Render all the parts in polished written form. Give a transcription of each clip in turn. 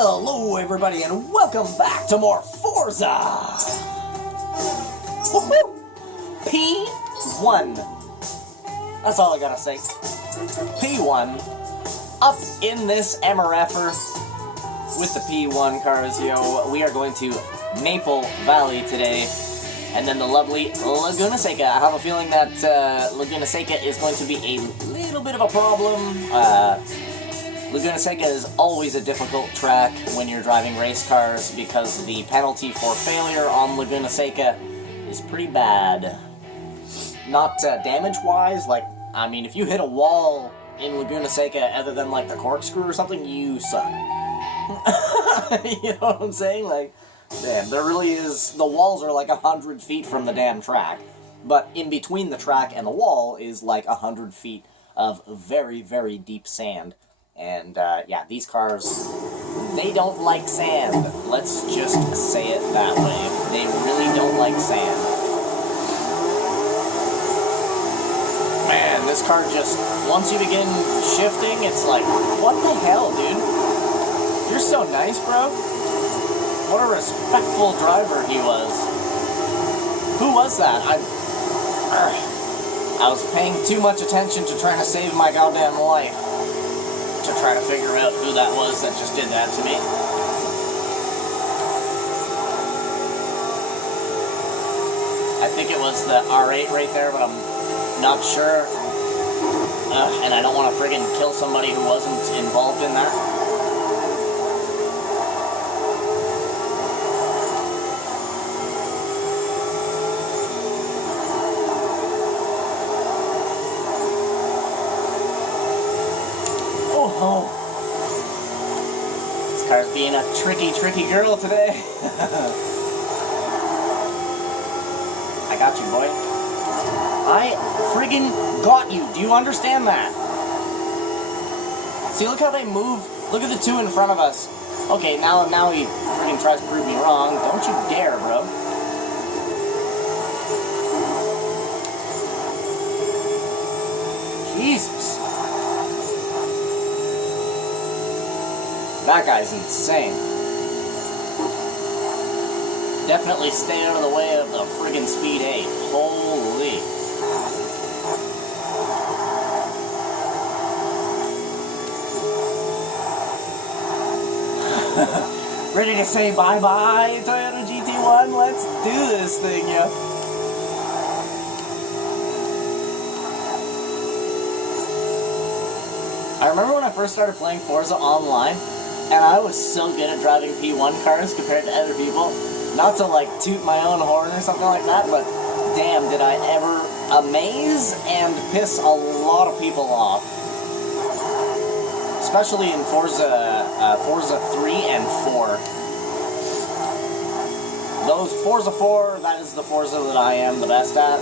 Hello everybody and welcome back to more Forza! Woohoo! P1. That's all I gotta say. P1. Up in this MRFer with the P1 cars, yo. We are going to Maple Valley today. And then the lovely Laguna Seca. I have a feeling that Laguna Seca is going to be a little bit of a problem. Laguna Seca is always a difficult track when you're driving race cars because the penalty for failure on Laguna Seca is pretty bad. Not damage-wise, like, I mean, if you hit a wall in Laguna Seca other than, like, the corkscrew or something, you suck. You know what I'm saying? Like, damn, there really is, the walls are like 100 feet from the damn track, but in between the track and the wall is like 100 feet of very, very deep sand. And, yeah, these cars, they don't like sand. Let's just say it that way. They really don't like sand. Man, this car just, once you begin shifting, it's like, what the hell, dude? You're so nice, bro. What a respectful driver he was. Who was that? I was paying too much attention to trying to save my goddamn life. To try to figure out who that was that just did that to me. I think it was the R8 right there, but I'm not sure. And I don't want to friggin' kill somebody who wasn't involved in that. Oh, this car's being a tricky, tricky girl today. I got you, boy. I friggin' got you. Do you understand that? See, look how they move. Look at the two in front of us. Okay, now he friggin' tries to prove me wrong. Don't you dare, bro. Jesus. That guy's insane. Definitely stay out of the way of the friggin' Speed 8. Holy. Ready to say bye-bye, Toyota GT1? Let's do this thing, yo. I remember when I first started playing Forza online, and I was so good at driving P1 cars compared to other people. Not to, like, toot my own horn or something like that, but damn, did I ever amaze and piss a lot of people off. Especially in Forza 3 and 4. Those Forza 4, that is the Forza that I am the best at.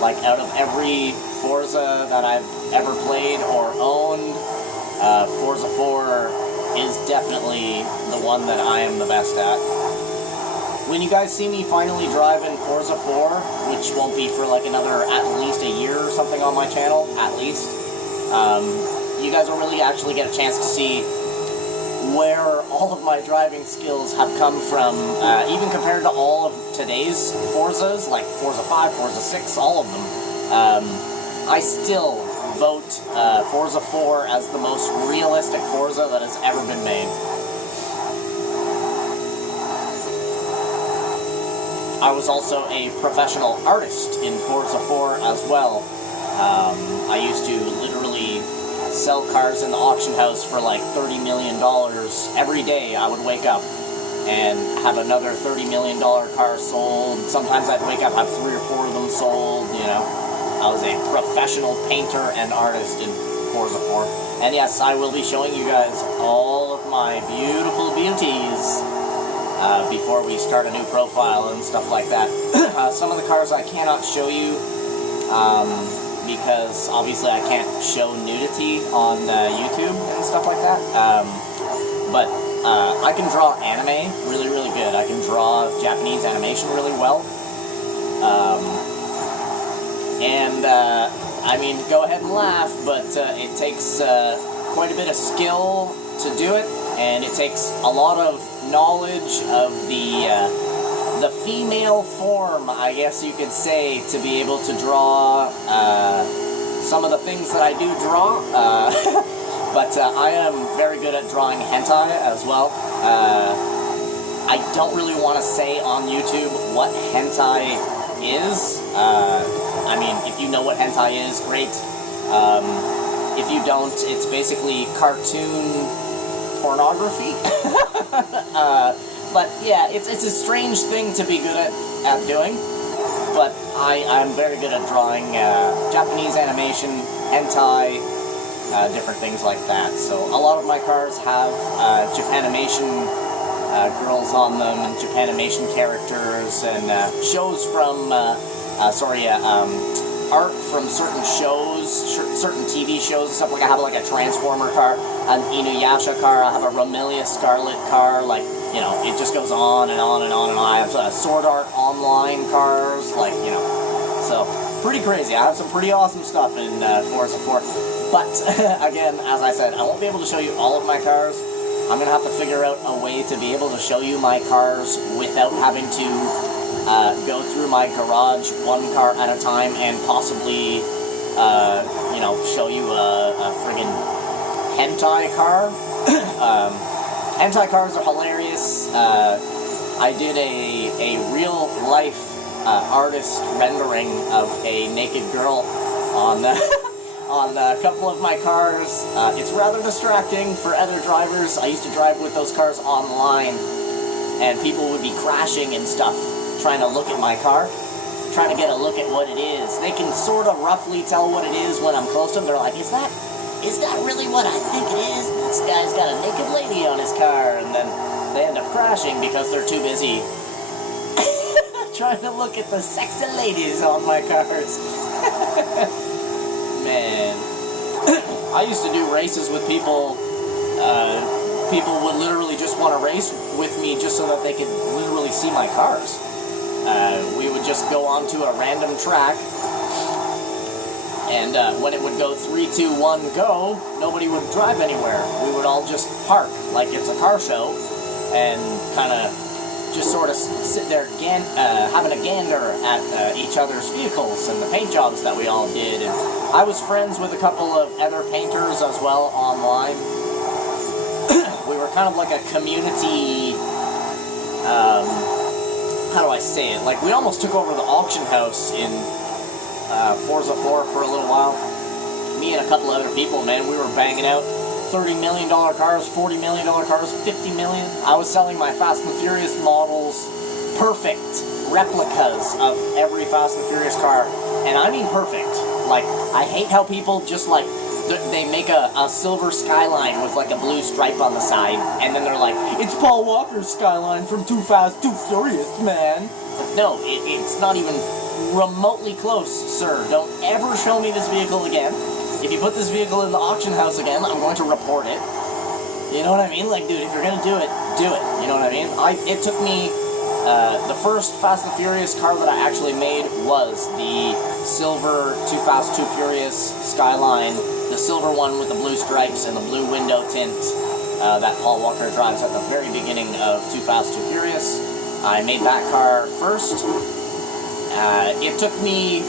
Like, out of every Forza that I've ever played or owned, Forza 4 is definitely the one that I am the best at. When you guys see me finally driving Forza 4, which won't be for like another at least a year or something on my channel, at least, you guys will really actually get a chance to see where all of my driving skills have come from, even compared to all of today's Forzas, like Forza 5, Forza 6, all of them. I still vote Forza 4 as the most realistic Forza that has ever been made. I was also a professional artist in Forza 4 as well. I used to literally sell cars in the auction house for like $30 million. Every day I would wake up and have another $30 million car sold. Sometimes I'd wake up, have 3 or 4 of them sold, you know. I was a professional painter and artist in Forza 4. And yes, I will be showing you guys all of my beautiful beauties before we start a new profile and stuff like that. Some of the cars I cannot show you because obviously I can't show nudity on YouTube and stuff like that. But I can draw anime really, really good. I can draw Japanese animation really well. I mean, go ahead and laugh, but it takes quite a bit of skill to do it, and it takes a lot of knowledge of the female form, I guess you could say, to be able to draw some of the things that I do draw. But I am very good at drawing hentai as well. I don't really want to say on YouTube what hentai is. I mean, if you know what hentai is, great. If you don't, it's basically cartoon pornography. But yeah, it's a strange thing to be good at doing. But I'm very good at drawing Japanese animation, hentai, different things like that. So a lot of my cars have Japanimation girls on them, and Japanimation characters, and shows from, art from certain shows, certain TV shows and stuff. Like I have like a Transformer car, an Inuyasha car, I have a Romelia Scarlet car, like, you know, it just goes on and on and on and on. I have Sword Art Online cars, like, you know, so pretty crazy. I have some pretty awesome stuff in Forza 4, but again, as I said, I won't be able to show you all of my cars. I'm going to have to figure out a way to be able to show you my cars without having to go through my garage one car at a time and possibly, you know, show you a friggin' hentai car. Hentai cars are hilarious. I did a real-life artist rendering of a naked girl on on a couple of my cars. It's rather distracting for other drivers. I used to drive with those cars online, and people would be crashing and stuff, trying to look at my car, trying to get a look at what it is. They can sort of roughly tell what it is when I'm close to them. They're like, is that really what I think it is? This guy's got a naked lady on his car, and then they end up crashing because they're too busy trying to look at the sexy ladies on my cars. Man, I used to do races with people. People would literally just want to race with me just so that they could literally see my cars. We would just go onto a random track, and when it would go 3, 2, 1, go, nobody would drive anywhere. We would all just park like it's a car show and kind of just sort of sit there having a gander at each other's vehicles and the paint jobs that we all did. And I was friends with a couple of other painters as well online. We were kind of like a community, how do I say it? Like, we almost took over the auction house in Forza 4 for a little while. Me and a couple other people, man, we were banging out $30 million cars, $40 million cars, $50 million. I was selling my Fast and Furious models, perfect replicas of every Fast and Furious car, and I mean perfect. Like, I hate how people just, like, they make a silver Skyline with, like, a blue stripe on the side, and then they're like, it's Paul Walker's Skyline from Too Fast, Too Furious, man. Like, no, it's not even remotely close, sir. Don't ever show me this vehicle again. If you put this vehicle in the auction house again, I'm going to report it. You know what I mean? Like, dude, if you're going to do it, do it. You know what I mean? It took me, the first Fast and Furious car that I actually made was the silver Too Fast, Too Furious Skyline, the silver one with the blue stripes and the blue window tint that Paul Walker drives at the very beginning of Too Fast, Too Furious. I made that car first. It took me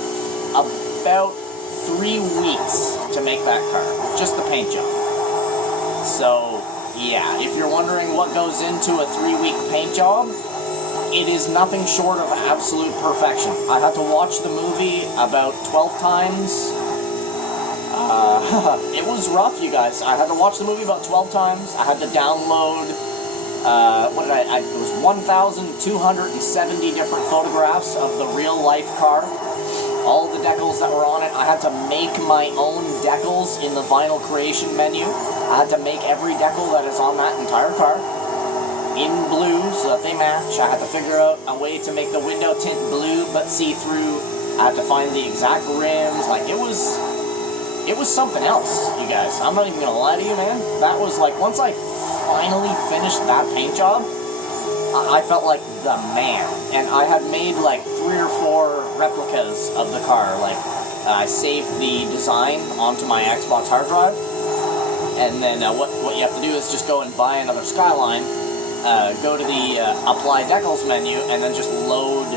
about 3 weeks to make that car, just the paint job. So, yeah, if you're wondering what goes into a 3-week paint job, it is nothing short of absolute perfection. I had to watch the movie about 12 times. It was rough, you guys. I had to watch the movie about 12 times. I had to download, it was 1,270 different photographs of the real-life car. All the decals that were on it. I had to make my own decals in the vinyl creation menu. I had to make every decal that is on that entire car in blue so that they match. I had to figure out a way to make the window tint blue but see-through. I had to find the exact rims. Like, it was something else, you guys. I'm not even gonna lie to you, man. That was like, once I finally finished that paint job, I felt like the man. And I had made like 3 or 4 replicas of the car. Like, I saved the design onto my Xbox hard drive, and then what you have to do is just go and buy another Skyline, go to the Apply Decals menu, and then just load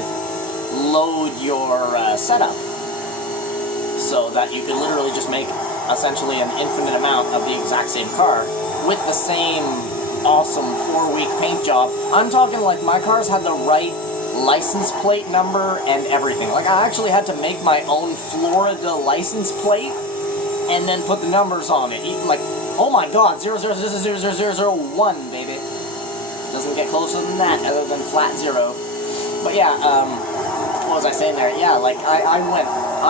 your setup, so that you can literally just make essentially an infinite amount of the exact same car with the same awesome 4-week paint job. I'm talking like my cars had the right license plate number and everything. Like, I actually had to make my own Florida license plate and then put the numbers on it. Like, oh my god, 0000001, baby. Doesn't get closer than that other than flat zero. But yeah, what was I saying there? Yeah, like, I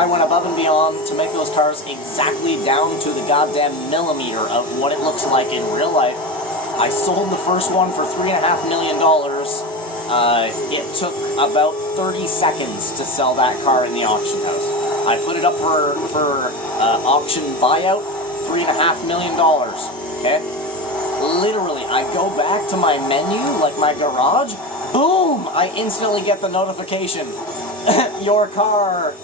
went above and beyond to make those cars exactly down to the goddamn millimeter of what it looks like in real life. I sold the first one for $3.5 million. It took about 30 seconds to sell that car in the auction house. I put it up for auction buyout, $3.5 million, okay? Literally, I go back to my menu, like my garage, boom! I instantly get the notification. Your car,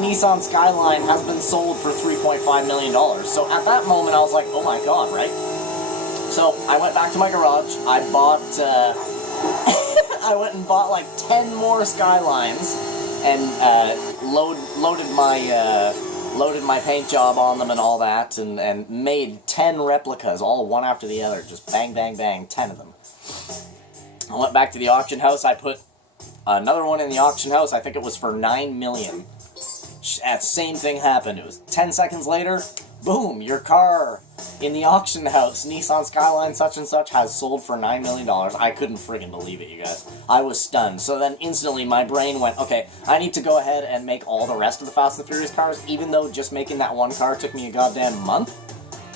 Nissan Skyline, has been sold for $3.5 million. So at that moment, I was like, oh my god, right? So I went back to my garage, I bought, I went and bought like 10 more Skylines, and loaded my paint job on them and all that, and made 10 replicas, all one after the other, just bang, bang, bang, 10 of them. I went back to the auction house, I put another one in the auction house, I think it was for $9 million. That same thing happened. It was 10 seconds later, boom, your car in the auction house, Nissan Skyline such and such, has sold for $9 million. I couldn't friggin' believe it, you guys. I was stunned. So then instantly my brain went, okay, I need to go ahead and make all the rest of the Fast and Furious cars, even though just making that one car took me a goddamn month.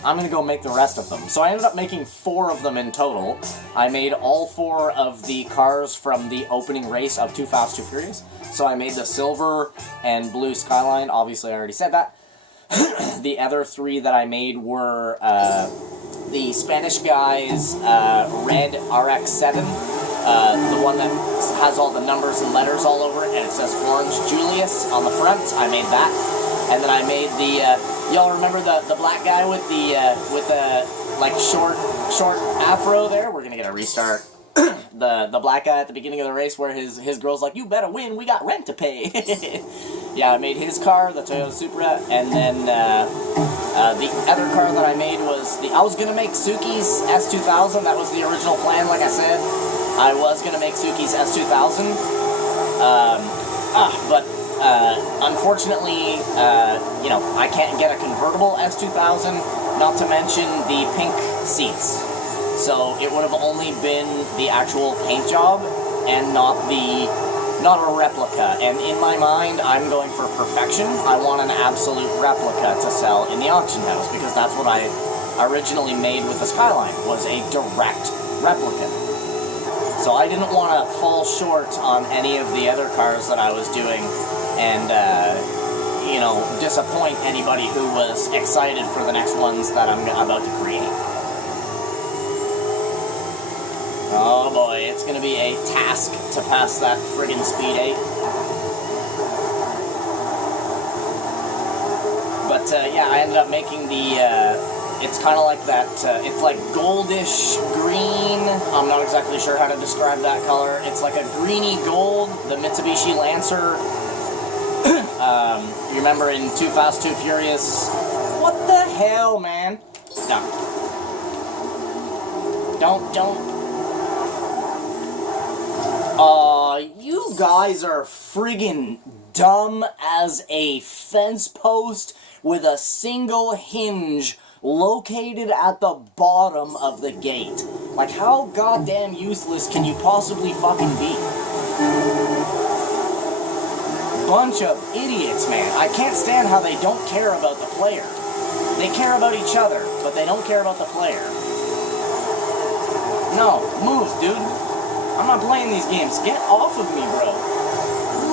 I'm gonna go make the rest of them. So I ended up making 4 of them in total. I made all 4 of the cars from the opening race of Too Fast, Too Furious. So I made the silver and blue Skyline, obviously I already said that. The other 3 that I made were the Spanish guy's red RX-7, the one that has all the numbers and letters all over it, and it says Orange Julius on the front. I made that. And then I made the, y'all remember the black guy with the like short afro there? We're gonna get a restart. The black guy at the beginning of the race where his girl's like, you better win, we got rent to pay. Yeah, I made his car, the Toyota Supra, and then the other car that I made was I was gonna make Suki's S2000, that was the original plan, like I said. I was gonna make Suki's S2000, but unfortunately, you know, I can't get a convertible S2000, not to mention the pink seats. So it would have only been the actual paint job and not a replica. And in my mind, I'm going for perfection. I want an absolute replica to sell in the auction house because that's what I originally made with the Skyline, was a direct replica. So I didn't want to fall short on any of the other cars that I was doing and, you know, disappoint anybody who was excited for the next ones that I'm about to create. Oh boy, it's gonna be a task to pass that friggin' Speed 8. But yeah, I ended up making the, it's kind of like that, it's like goldish green. I'm not exactly sure how to describe that color. It's like a greeny gold, the Mitsubishi Lancer. You remember in Too Fast, Too Furious? What the hell, man? No. Don't. You guys are friggin' dumb as a fence post with a single hinge located at the bottom of the gate. Like, how goddamn useless can you possibly fucking be? Bunch of idiots, man. I can't stand how they don't care about the player. They care about each other, but they don't care about the player. No, move, dude. I'm not playing these games. Get off of me, bro.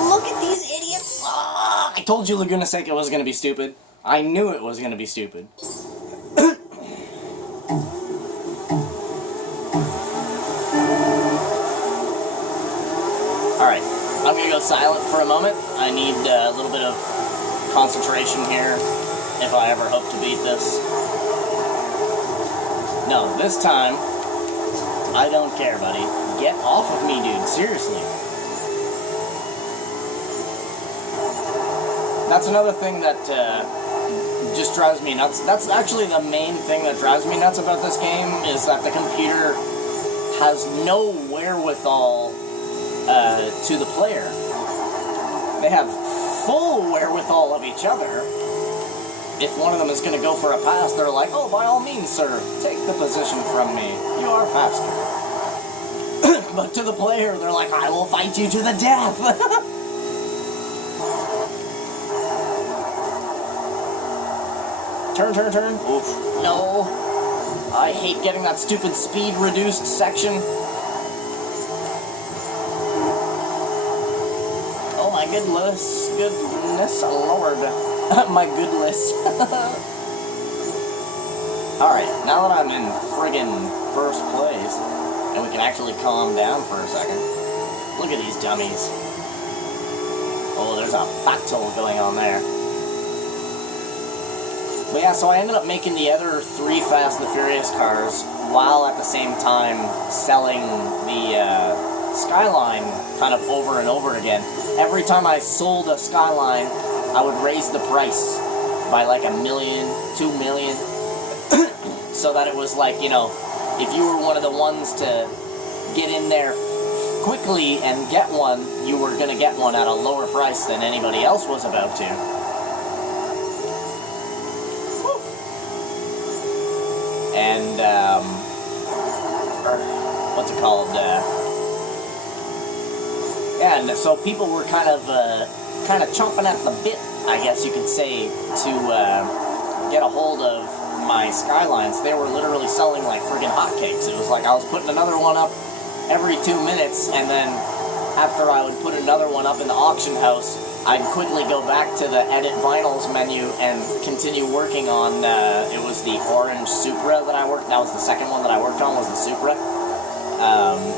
Look at these idiots. Ah, I told you Laguna Seca was going to be stupid. I knew it was going to be stupid. Alright, I'm going to go silent for a moment. I need a little bit of concentration here if I ever hope to beat this. No, this time, I don't care, buddy. Get off of me, dude. Seriously. That's another thing that just drives me nuts. That's actually the main thing that drives me nuts about this game, is that the computer has no wherewithal to the player. They have full wherewithal of each other. If one of them is going to go for a pass, they're like, oh, by all means, sir, take the position from me. You are faster. But to the player, they're like, I will fight you to the death. Turn, turn, turn. Oof. No. I hate getting that stupid speed reduced section. Oh my goodness. Goodness, Lord. My goodness. Alright, now that I'm in friggin' first place, and we can actually calm down for a second. Look at these dummies. Oh, there's a battle going on there. But yeah, so I ended up making the other 3 Fast and the Furious cars, while at the same time selling the Skyline kind of over and over again. Every time I sold a Skyline, I would raise the price by like $1 million, $2 million, so that it was like, you know, if you were one of the ones to get in there quickly and get one, you were going to get one at a lower price than anybody else was about to. And, what's it called, yeah, and so people were kind of chomping at the bit, I guess you could say, to, get a hold of my Skylines. They were literally selling like friggin' hotcakes. It was like I was putting another one up every 2 minutes, and then after I would put another one up in the auction house, I'd quickly go back to the Edit Vinyls menu and continue working on, it was the orange Supra that I worked, that was the second one that I worked on, was the Supra.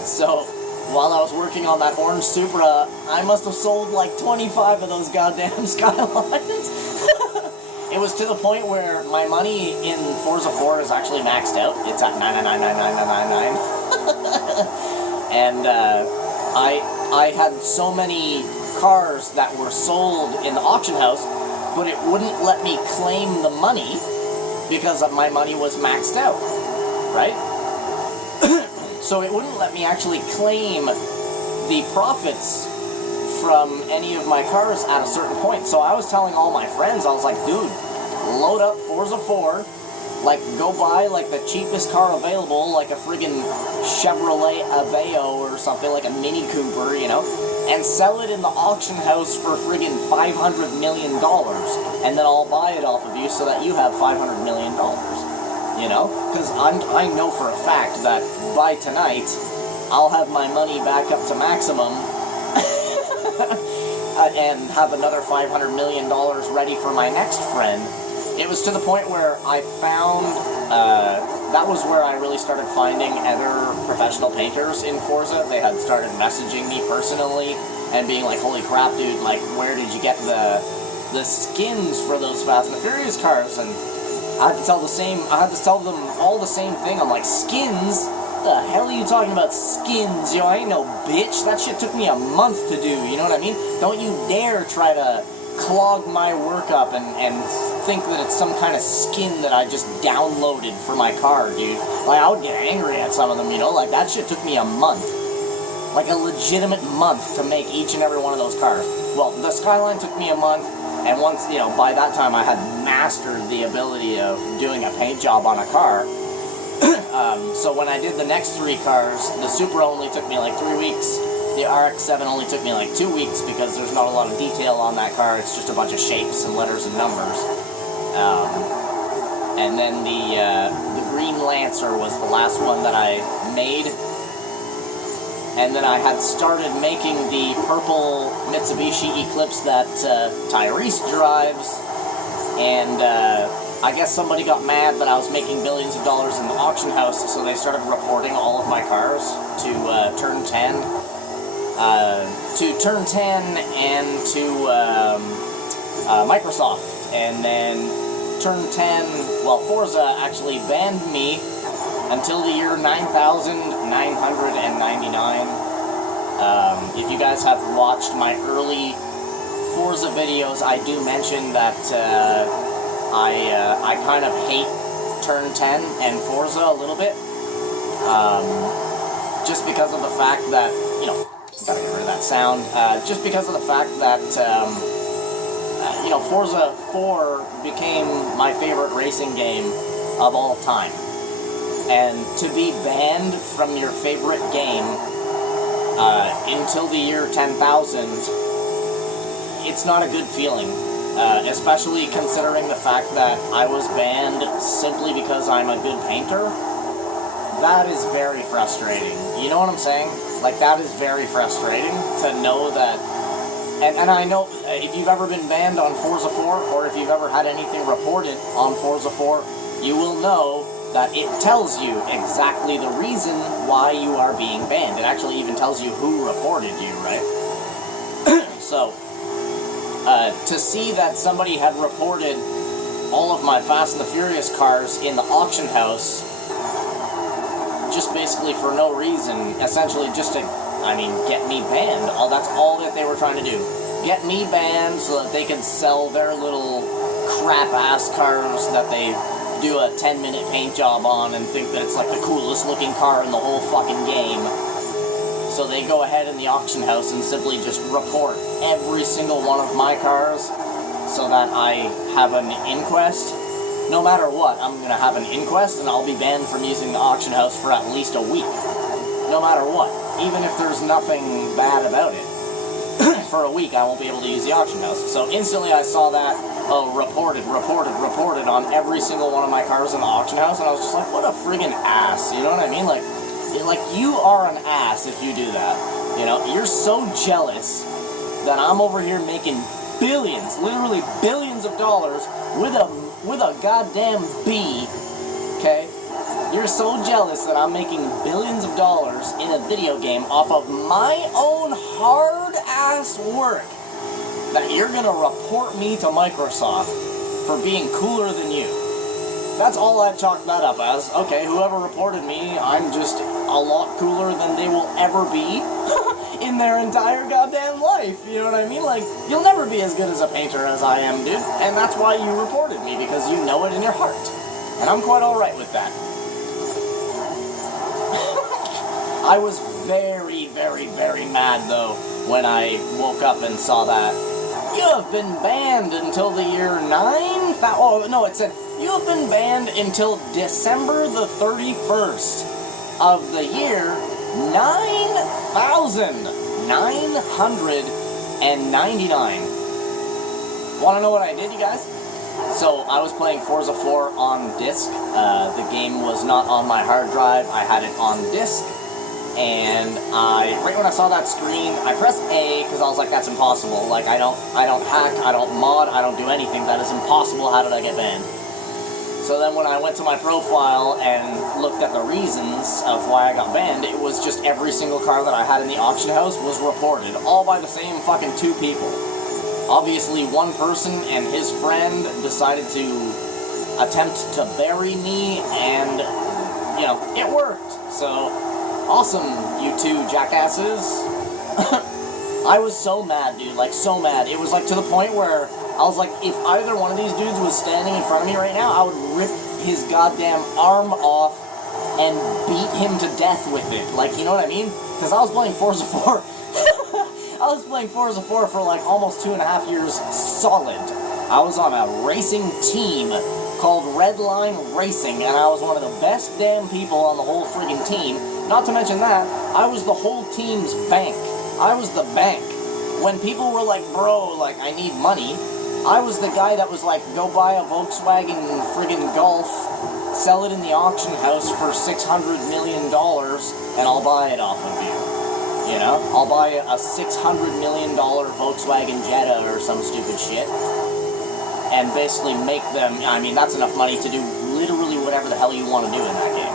So, while I was working on that orange Supra, I must have sold like 25 of those goddamn Skylines. It was to the point where my money in Forza 4 is actually maxed out. It's at 9999999. And, I had so many cars that were sold in the auction house, but it wouldn't let me claim the money because my money was maxed out, right? So it wouldn't let me actually claim the profits from any of my cars at a certain point. So I was telling all my friends, I was like, dude, load up Forza 4, like, go buy, like, the cheapest car available, like a friggin' Chevrolet Aveo or something, like a Mini Cooper, you know, and sell it in the auction house for friggin' $500 million, and then I'll buy it off of you so that you have $500 million, you know? Because I know for a fact that by tonight, I'll have my money back up to maximum, and have another $500 million ready for my next friend. It was to the point where I found, that was where I really started finding other professional painters in Forza. They had started messaging me personally and being like, holy crap, dude, like, where did you get the skins for those Fast and the Furious cars? And I had to tell them all the same thing. I'm like, skins? The hell are you talking about, skins? Yo, I ain't no bitch. That shit took me a month to do, you know what I mean? Don't you dare try to clog my work up and think that it's some kind of skin that I just downloaded for my car, dude. Like, I would get angry at some of them, you know? Like, that shit took me a month. Like, a legitimate month to make each and every one of those cars. Well, the Skyline took me a month, and once, you know, by that time I had mastered the ability of doing a paint job on a car. So when I did the next 3 cars, the Supra only took me like 3 weeks. The RX-7 only took me like 2 weeks because there's not a lot of detail on that car. It's just a bunch of shapes and letters and numbers. And then the Green Lancer was the last one that I made. And then I had started making the purple Mitsubishi Eclipse that Tyrese drives. And I guess somebody got mad that I was making billions of dollars in the auction house, so they started reporting all of my cars to Turn 10. To Turn 10 and to Microsoft. And then Turn 10, well, Forza actually banned me until the year 9,999. If you guys have watched my early Forza videos, I do mention that I kind of hate Turn 10 and Forza a little bit. Just because of the fact that, you know, gotta get rid of that sound. Just because of the fact that, you know, Forza 4 became my favorite racing game of all time. And to be banned from your favorite game until the year 10,000, it's not a good feeling. Especially considering the fact that I was banned simply because I'm a good painter. That is very frustrating. You know what I'm saying? Like, that is very frustrating to know that... And I know if you've ever been banned on Forza 4, or if you've ever had anything reported on Forza 4, you will know that it tells you exactly the reason why you are being banned. It actually even tells you who reported you, right? So, to see that somebody had reported all of my Fast and the Furious cars in the auction house, just basically for no reason, essentially just to, I mean, get me banned. That's all that they were trying to do. Get me banned so that they could sell their little crap-ass cars that they do a 10-minute paint job on and think that it's like the coolest looking car in the whole fucking game. So they go ahead in the auction house and simply just report every single one of my cars so that I have an inquest. No matter what, I'm going to have an inquest and I'll be banned from using the auction house for at least a week. No matter what. Even if there's nothing bad about it. For a week, I won't be able to use the auction house. So instantly I saw that, reported on every single one of my cars in the auction house, and I was just like, what a friggin' ass, you know what I mean? Like, you are an ass if you do that. You know, you're so jealous that I'm over here making billions, literally billions of dollars with a goddamn bee, okay? You're so jealous that I'm making billions of dollars in a video game off of my own hard-ass work that you're gonna report me to Microsoft for being cooler than you. That's all I've chalked that up as. Okay, whoever reported me, I'm just a lot cooler than they will ever be in their entire goddamn life. You know what I mean? Like, you'll never be as good as a painter as I am, dude. And that's why you reported me, because you know it in your heart. And I'm quite alright with that. I was very, very, very mad, though, when I woke up and saw that. You have been banned until the year 9,000... Oh, no, it said, you have been banned until December the 31st of the year 9,999. Want to know what I did, you guys? So, I was playing Forza 4 on disc. The game was not on my hard drive. I had it on disc. And right when I saw that screen, I pressed A because I was like, that's impossible. Like, I don't hack, I don't mod, I don't do anything. That is impossible. How did I get banned? So then when I went to my profile and looked at the reasons of why I got banned, it was just every single car that I had in the auction house was reported, all by the same fucking 2 people. Obviously, one person and his friend decided to attempt to bury me, and, you know, it worked. So... awesome, you 2 jackasses. I was so mad, dude, like, so mad. It was, like, to the point where I was like, if either one of these dudes was standing in front of me right now, I would rip his goddamn arm off and beat him to death with it. Like, you know what I mean? Because I was playing Forza 4. I was playing Forza 4 for, like, almost 2.5 years solid. I was on a racing team called Redline Racing, and I was one of the best damn people on the whole friggin' team. Not to mention that, I was the whole team's bank. I was the bank. When people were like, bro, like, I need money, I was the guy that was like, go buy a Volkswagen friggin' Golf, sell it in the auction house for $600 million, and I'll buy it off of you. You know? I'll buy a $600 million Volkswagen Jetta or some stupid shit. And basically make them, I mean, that's enough money to do literally whatever the hell you want to do in that game.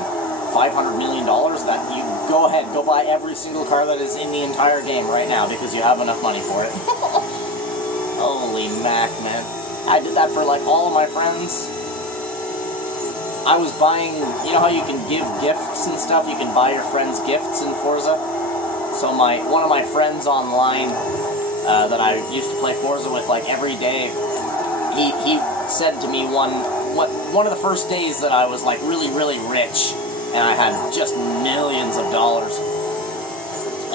$500 million, that you go ahead, go buy every single car that is in the entire game right now because you have enough money for it. Holy mac, man. I did that for like all of my friends. I was buying, you know how you can give gifts and stuff? You can buy your friends gifts in Forza? So one of my friends online that I used to play Forza with like every day, he said to me one of the first days that I was like really, really rich, and I had just millions of dollars.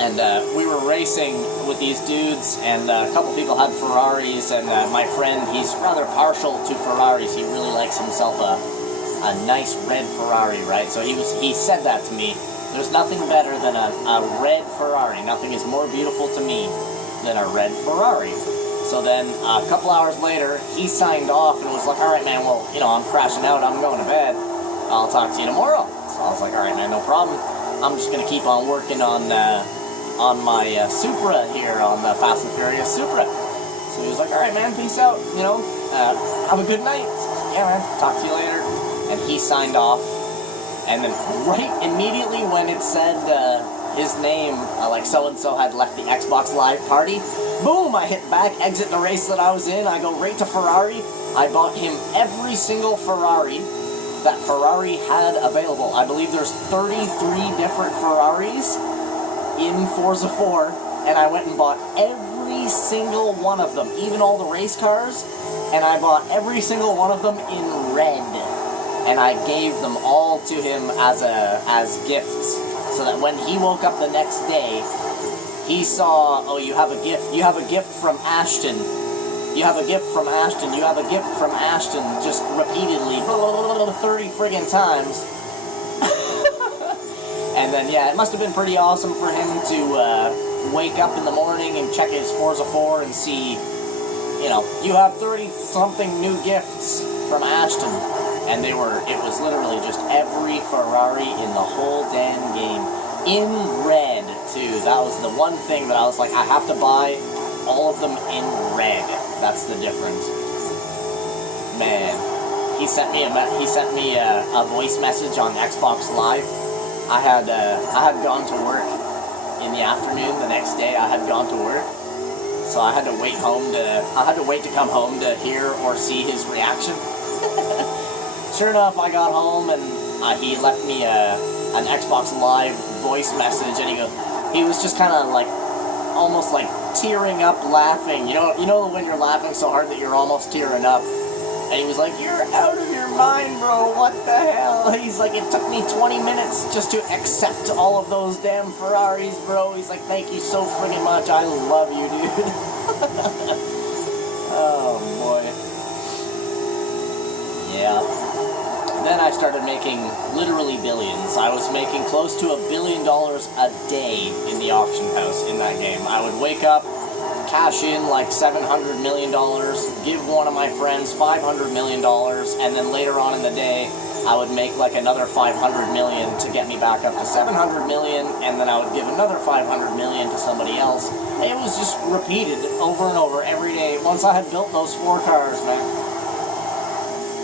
And we were racing with these dudes, and a couple people had Ferraris, and my friend, he's rather partial to Ferraris. He really likes himself a nice red Ferrari, right? So he said that to me. There's nothing better than a red Ferrari. Nothing is more beautiful to me than a red Ferrari. So then, a couple hours later, he signed off and was like, alright man, well, you know, I'm crashing out, I'm going to bed. I'll talk to you tomorrow. So I was like, alright man, no problem. I'm just going to keep on working on my Supra here, on the Fast and Furious Supra. So he was like, alright man, peace out, you know, have a good night. So I was like, yeah man, talk to you later. And he signed off. And then right immediately when it said his name, like so-and-so had left the Xbox Live party, boom, I hit back, exit the race that I was in, I go right to Ferrari. I bought him every single Ferrari that Ferrari had available. I believe there's 33 different Ferraris in Forza 4, and I went and bought every single one of them, even all the race cars, and I bought every single one of them in red. And I gave them all to him as gifts, so that when he woke up the next day, he saw, oh, you have a gift from Ashton, you have a gift from Ashton, you have a gift from Ashton, just repeatedly, 30 friggin' times. And then, yeah, it must have been pretty awesome for him to wake up in the morning and check his Forza 4 and see, you know, you have 30-something new gifts from Ashton. And it was literally just every Ferrari in the whole damn game. In red, too. That was the one thing that I was like, I have to buy all of them in red. That's the difference. Man. He sent me a voice message on Xbox Live. I had gone to work in the afternoon the next day. I had gone to work. So I had to wait to come home to hear or see his reaction. Sure enough, I got home and he left me an Xbox Live voice message, and he was just kind of like, almost like tearing up, laughing. You know when you're laughing so hard that you're almost tearing up. And he was like, "You're out of your mind, bro. What the hell?" He's like, "It took me 20 minutes just to accept all of those damn Ferraris, bro." He's like, "Thank you so friggin' much. I love you, dude." Oh boy. Yeah. Then I started making literally billions. I was making close to $1 billion a day in the auction house in that game. I would wake up, cash in like $700 million, give one of my friends $500 million, and then later on in the day, I would make like another $500 million to get me back up to $700 million, and then I would give another $500 million to somebody else. And it was just repeated over and over every day once I had built those 4 cars, man.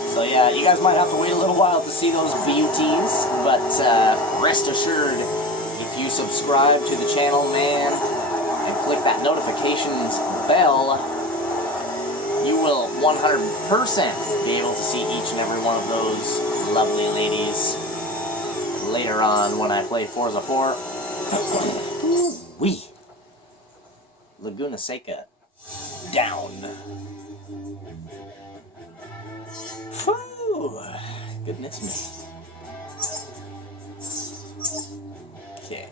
So yeah, you guys might have to wait a little while to see those beauties, but rest assured, if you subscribe to the channel, man, and click that notifications bell, you will 100% be able to see each and every one of those lovely ladies later on when I play Forza 4. Wee! Laguna Seca. Down. Whew, goodness me. Okay.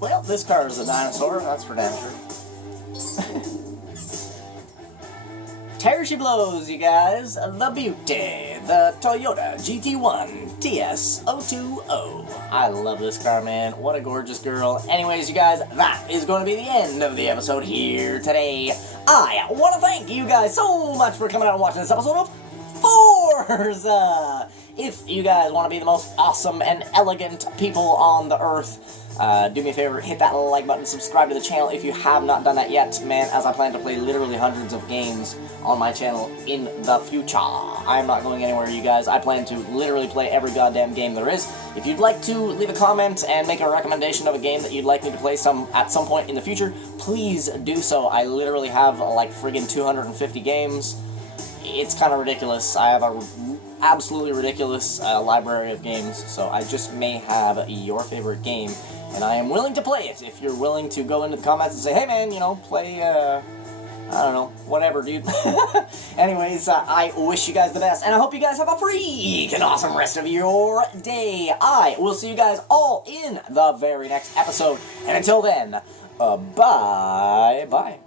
Well, this car is a dinosaur, that's for damn sure. There she blows, you guys. The beauty. The Toyota GT1 TS020. I love this car, man. What a gorgeous girl. Anyways, you guys, that is going to be the end of the episode here today. I want to thank you guys so much for coming out and watching this episode of Forza. If you guys want to be the most awesome and elegant people on the earth, do me a favor, hit that like button, subscribe to the channel if you have not done that yet, man, as I plan to play literally hundreds of games on my channel in the future. I am not going anywhere, you guys. I plan to literally play every goddamn game there is. If you'd like to leave a comment and make a recommendation of a game that you'd like me to play at some point in the future, please do so. I literally have like friggin' 250 games it's kind of ridiculous. I have a absolutely ridiculous library of games, so I just may have your favorite game, and I am willing to play it. If you're willing to go into the comments and say, hey man, you know, play, I don't know, whatever, dude. Anyways, I wish you guys the best, and I hope you guys have a freaking awesome rest of your day. I will see you guys all in the very next episode, and until then, bye-bye.